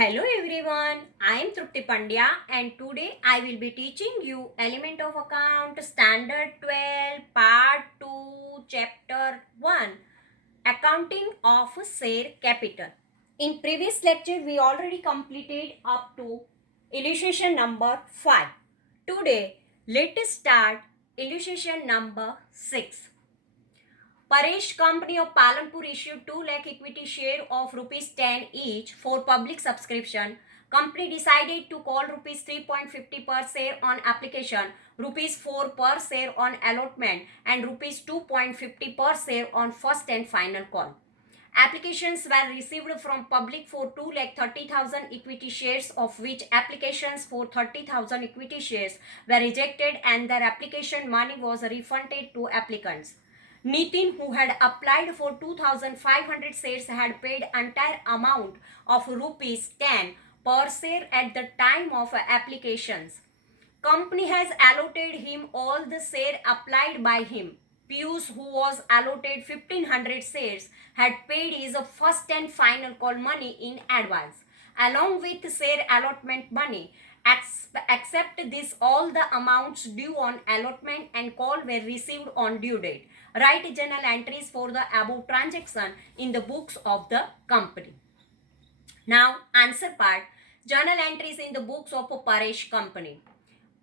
Hello everyone, I am Trupti Pandya and today I will be teaching you Element of Account Standard 12 Part 2 Chapter 1 Accounting of Share Capital. In previous lecture we already completed up to illustration number 5. Today let us start illustration number 6. Paresh Company of Palanpur issued 2 lakh equity share of rupees 10 each for public subscription. Company decided to call rupees 3.50 per share on application, rupees 4 per share on allotment and rupees 2.50 per share on first and final call. Applications were received from public for 2,30,000 equity shares, of which applications for 30,000 equity shares were rejected and their application money was refunded to applicants. Nitin, who had applied for 2,500 shares, had paid entire amount of rupees 10 per share at the time of applications. Company has allotted him all the share applied by him. Pius, who was allotted 1500 shares, had paid his first and final call money in advance, along with share allotment money. Except this, all the amounts due on allotment and call were received on due date. Write journal entries for the above transaction in the books of the company. Now, answer part. Journal entries in the books of Paresh Company.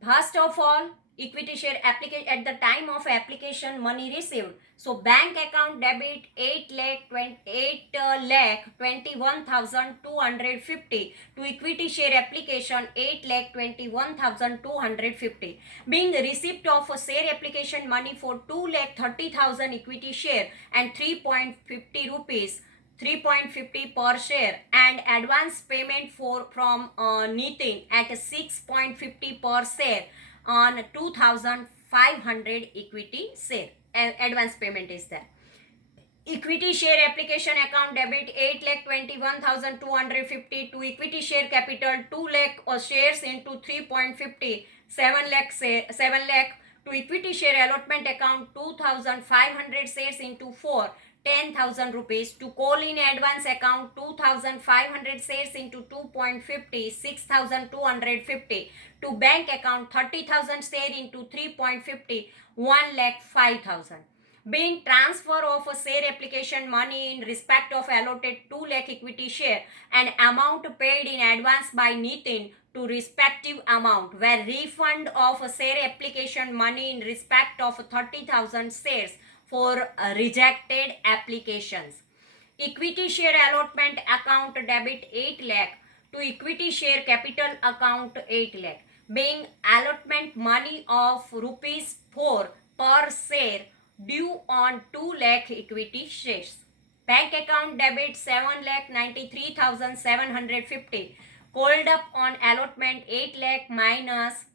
First of all, equity share application at the time of application money received. So bank account debit 8,21,250 to equity share application 8,21,250. Being receipt of a share application money for 2,30,000 equity share and 3.50 rupees 3.50 per share and advance payment from Nitin at 6.50 per share on 2,500 equity share. Advance payment is there. Equity share application account debit 8,21,250 to equity share capital 2 lakh shares into 3.50 7 lakh to equity share allotment account 2,500 shares into 4 10,000 rupees to call in advance account 2,500 shares into 2.50 6,250 to bank account 30,000 share into 3.50 1 lakh 5,000. Being transfer of a share application money in respect of allotted 2 lakh equity share and amount paid in advance by Nitin to respective amount, where refund of a share application money in respect of 30,000 shares for rejected applications. Equity share allotment account debit 8 lakh to equity share capital account 8 lakh, being allotment money of rupees 4 per share due on 2 lakh equity shares. Bank account debit 7,93,750, called up on allotment 8 lakh minus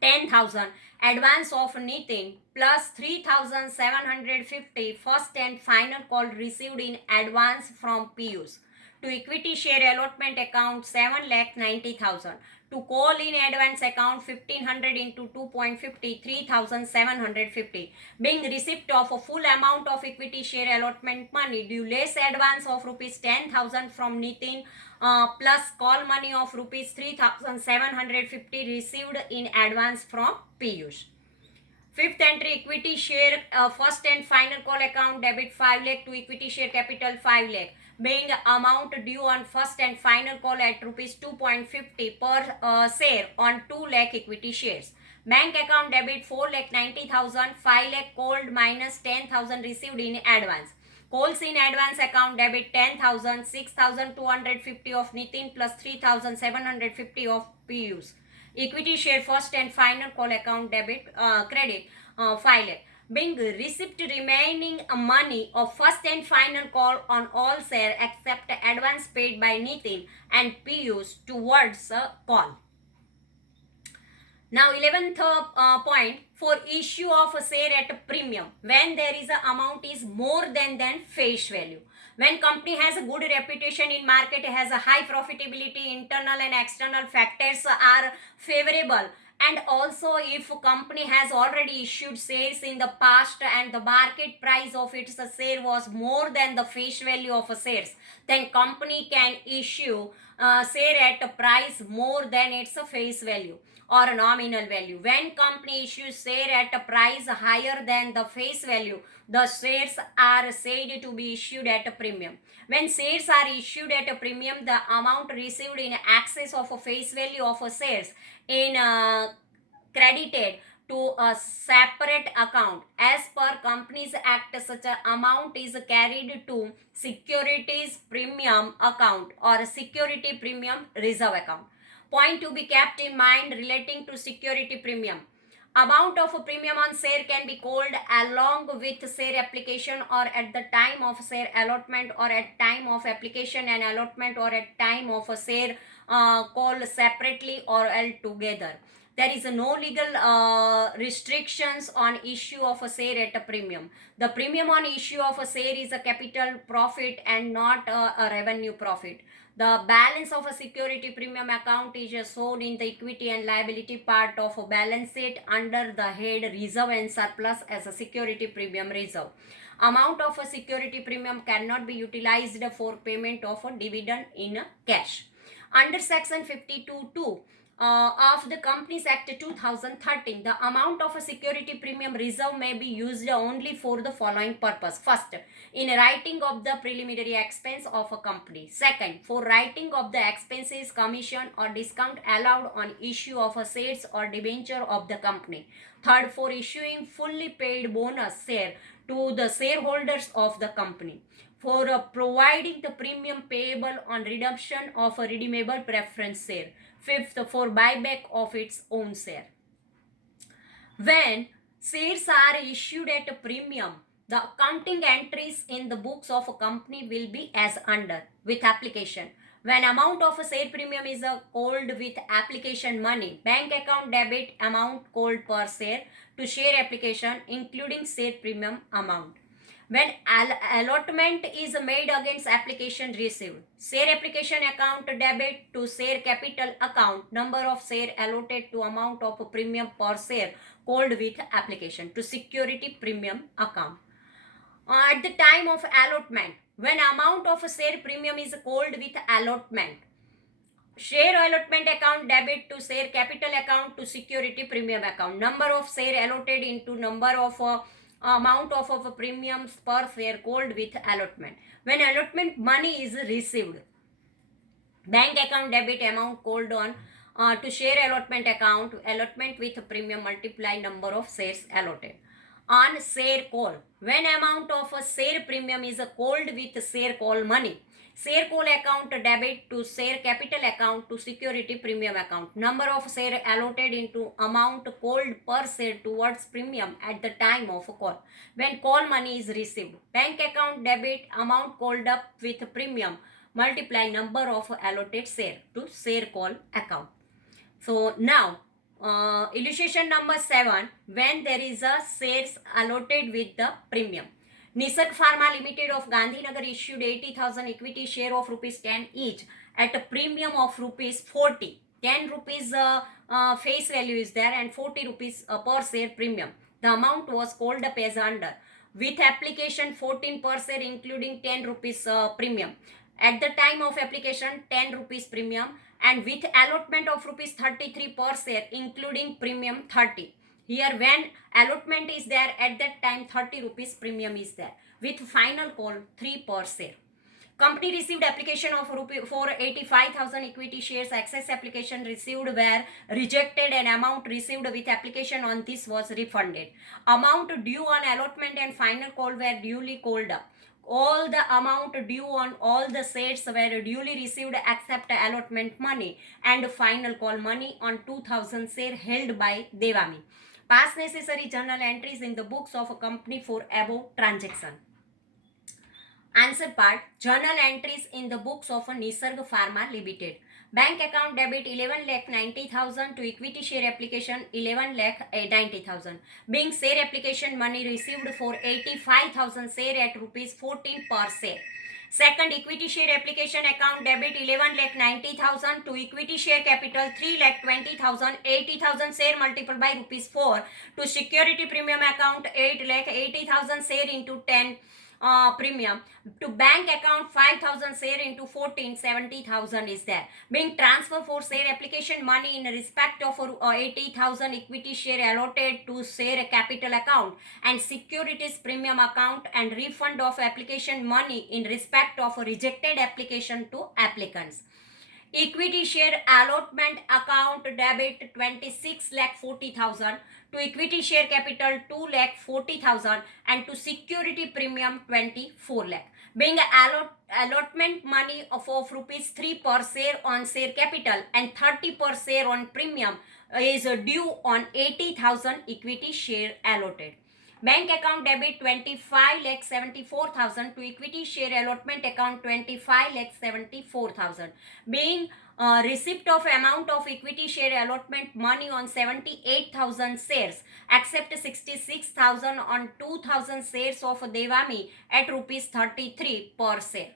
10,000 advance of Nitin plus 3,750 first and final call received in advance from Pius to equity share allotment account 7,90,000 to call in advance account 1500 into 2.50 3,750, being receipt of a full amount of equity share allotment money due less advance of rupees 10,000 from Nitin plus call money of rupees 3,750 received in advance from Piyush. Fifth entry, equity share first and final call account debit 5 lakh to equity share capital 5 lakh, being amount due on first and final call at rupees 2.50 per share on 2 lakh equity shares. Bank account debit 4 lakh 90,000, 5 lakh called minus 10,000 received in advance. Calls in advance account debit 10,000, 6,250 of Nitin plus 3,750 of Piyush. Equity share first and final call account debit credit 5 lakh, being receipt remaining money of first and final call on all share except advance paid by Nitin and Piyush towards a call. Now 11th point, for issue of a share at a premium when there is a amount is more than face value. When company has a good reputation in market, has a high profitability, internal and external factors are favorable, and also if company has already issued shares in the past and the market price of its share was more than the face value of shares, then company can issue share at a price more than its face value or nominal value. When company issues share at a price higher than the face value, the shares are said to be issued at a premium. When shares are issued at a premium, the amount received in excess of a face value of a shares in credited to a separate account. As per Companies Act, such an amount is carried to securities premium account or security premium reserve account. Point to be kept in mind relating to security premium. Amount of a premium on share can be called along with share application or at the time of share allotment or at time of application and allotment or at time of a share call separately or altogether. There is no legal restrictions on issue of a share at a premium. The premium on issue of a share is a capital profit and not a revenue profit. The balance of a security premium account is shown in the equity and liability part of a balance sheet under the head reserve and surplus as a security premium reserve. Amount of a security premium cannot be utilized for payment of a dividend in cash. Under section 52(2) of the Companies Act 2013, the amount of a security premium reserve may be used only for the following purpose. First, in writing of the preliminary expense of a company. Second, for writing of the expenses, commission or discount allowed on issue of a shares or debenture of the company. Third, for issuing fully paid bonus share to the shareholders of the company. For providing the premium payable on redemption of a redeemable preference share. Fifth, for buyback of its own share. When shares are issued at a premium, the accounting entries in the books of a company will be as under with application. When amount of a share premium is called with application money, bank account debit amount called per share to share application including share premium amount. When allotment is made against application received, share application account debit to share capital account, number of share allotted to amount of premium per share called with application to security premium account. At the time of allotment, when amount of share premium is called with allotment, share allotment account debit to share capital account to security premium account, number of share allotted into number of amount of a premiums per share called with allotment. When allotment money is received, bank account debit amount called on to share allotment account, allotment with premium multiply number of shares allotted. On share call, when amount of a share premium is called with share call money, share call account debit to share capital account to security premium account, number of share allotted into amount called per share towards premium at the time of call. When call money is received, bank account debit amount called up with premium multiply number of allotted share to share call account. So now illustration number 7, when there is a shares allotted with the premium. Nisarg Pharma Limited of Gandhinagar issued 80,000 equity share of rupees 10 each at a premium of rupees 40. 10 rupees face value is there and 40 rupees per share premium. The amount was called up as under with application 14 per share including 10 rupees premium. At the time of application 10 rupees premium and with allotment of rupees 33 per share including premium 30. Here when allotment is there at that time 30 rupees premium is there with final call 3 per share. Company received application of for 85,000 equity shares. Excess application received were rejected and amount received with application on this was refunded. Amount due on allotment and final call were duly called up. All the amount due on all the shares were duly received except allotment money and final call money on 2,000 share held by Devami. Pass necessary journal entries in the books of a company for above transaction. Answer part, journal entries in the books of a Nisarg Pharma Limited. Bank account debit 11,90,000 to equity share application 11,90,000. Being share application money received for 85,000 share at rupees 14 per share. Second, equity share application account debit 11,90,000 to equity share capital 3,20,000. 80,000 share multiplied by rupees 4 to security premium account 8,80,000 share into 10 premium. To bank account 5,000 share into 14, 70,000 is there. Being transfer for share application money in respect of 80,000 equity share allotted to share capital account and securities premium account and refund of application money in respect of rejected application to applicants. Equity share allotment account debit 26 lakh 40,000, to equity share capital 2 lakh 40,000 and to security premium 24 lakh. Being allotment money of rupees 3 per share on share capital and 30 per share on premium is due on 80,000 equity share allotted. Bank account debit 25 lakh 74,000 to equity share allotment account 25 lakh 74,000. Being receipt of amount of equity share allotment money on 78,000 shares except 66,000 on 2,000 shares of Devami at rupees 33 per share.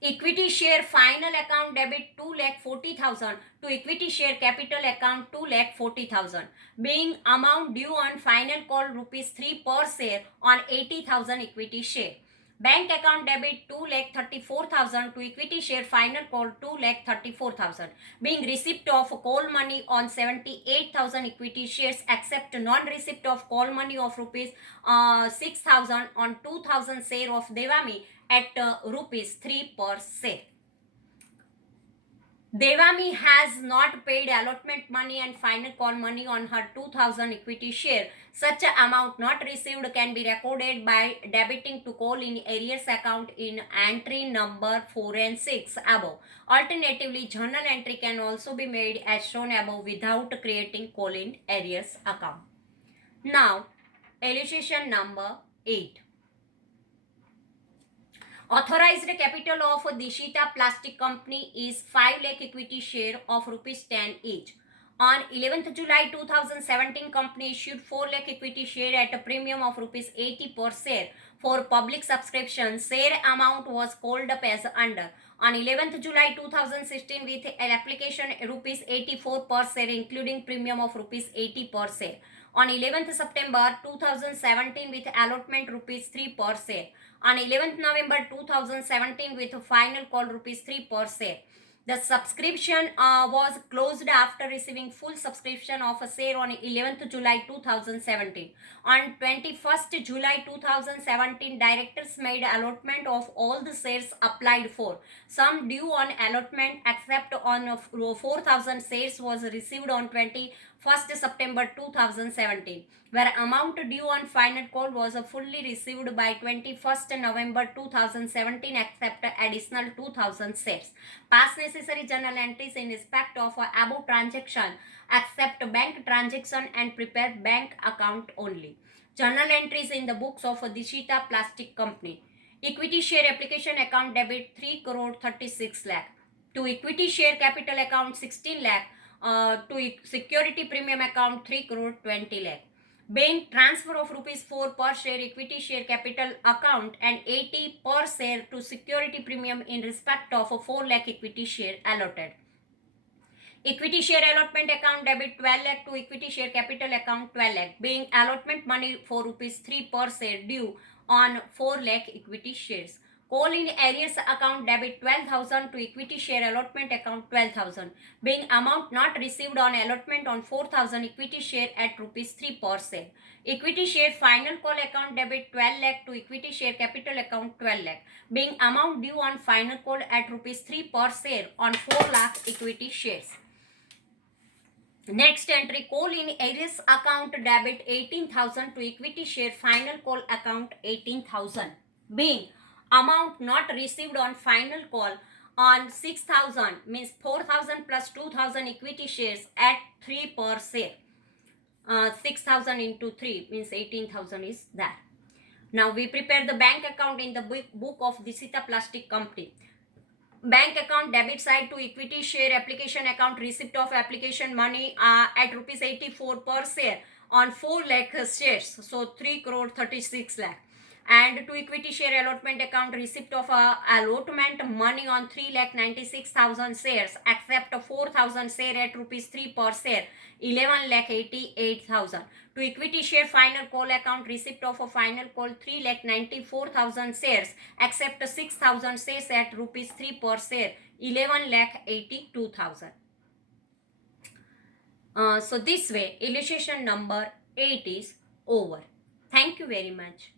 Equity share final account debit 2 lakh 40,000 to equity share capital account 2 lakh 40,000. Being amount due on final call rupees 3 per share on 80,000 equity share. Bank account debit 2 lakh 34,000 to equity share final call 2 lakh 34,000. Being receipt of call money on 78,000 equity shares except non-receipt of call money of rupees 6,000 on 2,000 share of Devami at rupees 3 per share. Devami has not paid allotment money and final call money on her 2,000 equity share. Such amount not received can be recorded by debiting to call in arrears account in entry number 4 and 6 above. Alternatively, journal entry can also be made as shown above without creating call in arrears account. Now, illustration number 8. Authorized capital of Dishita Plastic Company is 5 lakh equity share of rupees 10 each. On 11th July 2017, company issued 4 lakh equity share at a premium of rupees 80 per share for public subscription. Share amount was called up as under. On 11th July 2016, with an application rupees 84 per share including premium of rupees 80 per share. On 11th September 2017, with allotment rupees 3 per share. On 11th November 2017, with final call rupees 3 per share. The subscription was closed after receiving full subscription of a share on 11th July 2017. On 21st July 2017, directors made allotment of all the shares applied for. Some due on allotment except on 4,000 shares was received on 21st September 2017, where amount due on final call was fully received by 21st November 2017 except additional 2,000 shares. Pass necessary journal entries in respect of above transaction except bank transaction and prepare bank account only. Journal entries in the books of Dishita Plastic Company. Equity share application account debit 3 crore 36 lakh. To equity share capital account 16 lakh. To security premium account 3 crore 20 lakh. Being transfer of rupees 4 per share equity share capital account and 80 per share to security premium in respect of a 4 lakh equity share allotted. Equity share allotment account debit 12 lakh to equity share capital account 12 lakh. Being allotment money for rupees 3 per share due on 4 lakh equity shares. Call in arrears account debit 12,000 to equity share allotment account 12,000. Being amount not received on allotment on 4,000 equity share at rupees 3 per share. Equity share final call account debit 12 lakh to equity share capital account 12 lakh. Being amount due on final call at rupees 3 per share on 4 lakh equity shares. Next entry, call in arrears account debit 18,000 to equity share final call account 18,000. Being amount not received on final call on 6,000 means 4,000 plus 2,000 equity shares at 3 per share. 6,000 into 3 means 18,000 is that. Now we prepare the bank account in the book of Dishita Plastic Company. Bank account debit side to equity share application account receipt of application money at rupees 84 per share on 4 lakh shares, so 3 crore 36 lakh. And to equity share allotment account, receipt of allotment money on 3,96,000 shares, except 4,000 share at rupees 3 per share, 11,88,000. To equity share final call account, receipt of a final call 3,94,000 shares, except 6,000 shares at rupees 3 per share, 11,82,000. So this way illustration number 8 is over. Thank you very much.